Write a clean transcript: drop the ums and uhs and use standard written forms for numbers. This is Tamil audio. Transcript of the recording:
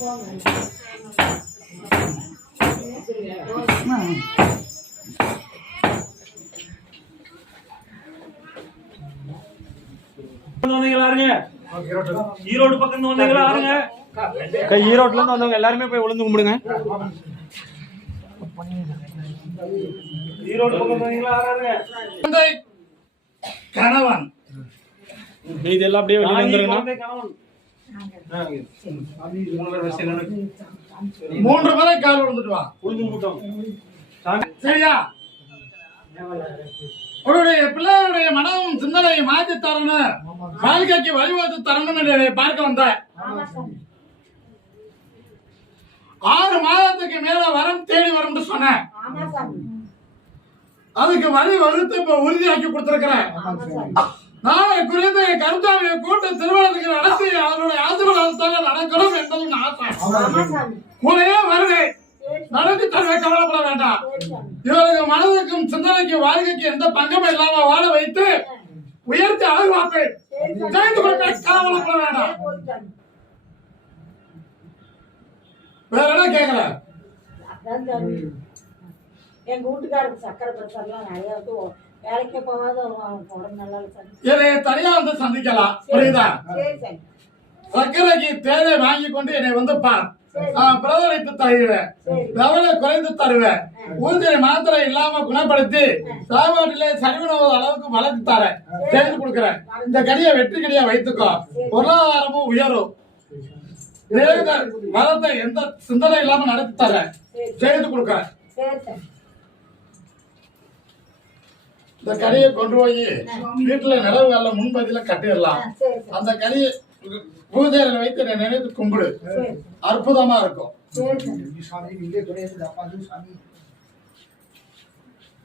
ஈரோடு பக்கம் வந்தீங்களா ஆருங்க? ஈரோட்ல இருந்து வந்தவங்க எல்லாருமே போய் விழுந்து கும்பிடுங்க. ஈரோடு பக்கம் வந்தீங்களா ஆருங்க? கணவன் இதெல்லாம் அப்படியே வெளியே வந்துருங்க. 3 முறை கால் விழுந்துட்டு வா. சரியா? உன்னுடைய பிள்ளைகளுடைய மனமும் சிந்தனையை மாற்றி தரணும், வாழ்க்கைக்கு வழிவகுத்து தரணும் பார்க்க வந்த 6 மாதத்துக்கு மேல வரம் தேடி வரும் சொன்னேன். அதுக்கு வழி வகுத்து இப்ப உறுதியாக்கி கொடுத்திருக்கிறேன். நாளை குறித்து கருத்தாவிய கூட்டு திருமணத்துக்கு நடத்தி அவருடைய ஆசீர்வாதத்தால நடக்கணும் என்பதும் ஆசை. கூடவே வருவேன், நடத்தி தர கவலைப்பட வேண்டாம். இவருக்கு மனதுக்கும் சிந்தனைக்கு வாழ்க்கைக்கு எந்த பங்கமும் இல்லாம வாழ வைத்து உயர்த்தி அழகு பார்ப்பேன். ஜெயித்து கொடுப்பேன், கவலைப்பட வேண்டாம். வேற என்ன கேட்கல? எங்க வீட்டுக்காரருக்கு சக்கரை பிரச்சனைலாம் நிறைய வேலைக்கு போகாத உடம்பு நல்லா என்னை தனியா வந்து சந்திக்கலாம், புரியுதா? சர்க்கரைக்கு தேவை வாங்கி கொண்டு என்னை வந்து பார், பிரதரித்து தருவேன், கவலை குறைந்து தருவேன், ஊதிய மாத்திரை இல்லாம குணப்படுத்தி சாப்பாட்டிலே சரிவுணவு அளவுக்கு வளர்த்து தரேன், செய்து கொடுக்கிறேன். இந்த கடியை வெற்றி கடியா வைத்துக்கோ, பொருளாதாரமும் உயரும். மதத்தை எந்த சிந்தனை இல்லாம நடத்தி தரேன், செய்து கொடுக்கிறேன். இந்த கறியை கொண்டு போய் வீட்டுல நிலவு வேலை முன்பதில கட்டிடலாம். அந்த கறியை பூஜையில வைத்து நினைத்து கும்பிடு, அற்புதமா இருக்கும்.